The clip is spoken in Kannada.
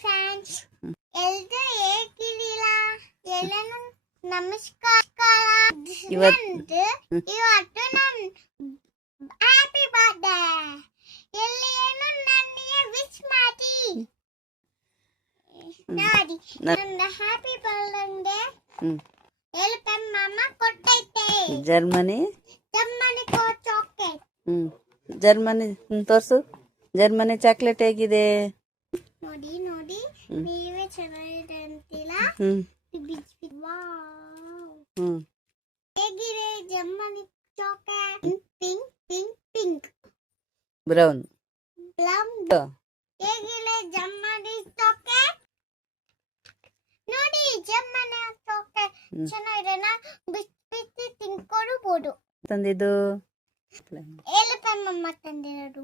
ಫ್ರೆಂಡ್ಸ್, ಎಲ್ರು ಹೇಗಿದ್ದೀರ? ಎಲ್ಲನೂ ನಮಸ್ಕಾರ. ಇವತ್ತು ನನ್ ಹ್ಯಾಪಿ ಬರ್ತ್ಡೇ. ಎಲ್ಲೇನು ನನಗೆ ವಿಶ್ ಮಾಡಿ. ನೋಡಿ, ನನ್ನ ಹ್ಯಾಪಿ ಬರ್ತ್ಡೇ ಎಲ್ಪನ್ ಮಾಮ ಕೊಟ್ಟೈತೆ. Germany chocolate. ಜರ್ಮನಿ ತೋರ್ಸು. ಜರ್ಮನಿ ಚಾಕ್ಲೇಟ್ ಹೇಗಿದೆ? ನೋಡಿ ನೋಡಿ, ನೀವೇ ಚೆನ್ನಾಗಿದೆ ಅಂತಿಲ್ಲ. ಹೇಗಿದೆ Germany chocolate? Pink pink pink brown. ಹೇಗಿದೆ ಜರ್ಮನಿ ಚಾಕ್ಲೇಟ್? ನೋಡಿ, ಜರ್ಮನಿ ಚಾಕ್ಲೇಟ್ ಚೆನ್ನಾಗಿದೆ. ಬಿಸ್ಬಿಸಿ ತಿನ್ಕೊಳ್ಬಹುದು. ತಂದಿದ್ದು ಎಲ್ಪನ್ ಮಾಮ ತಂದಿರೋದು.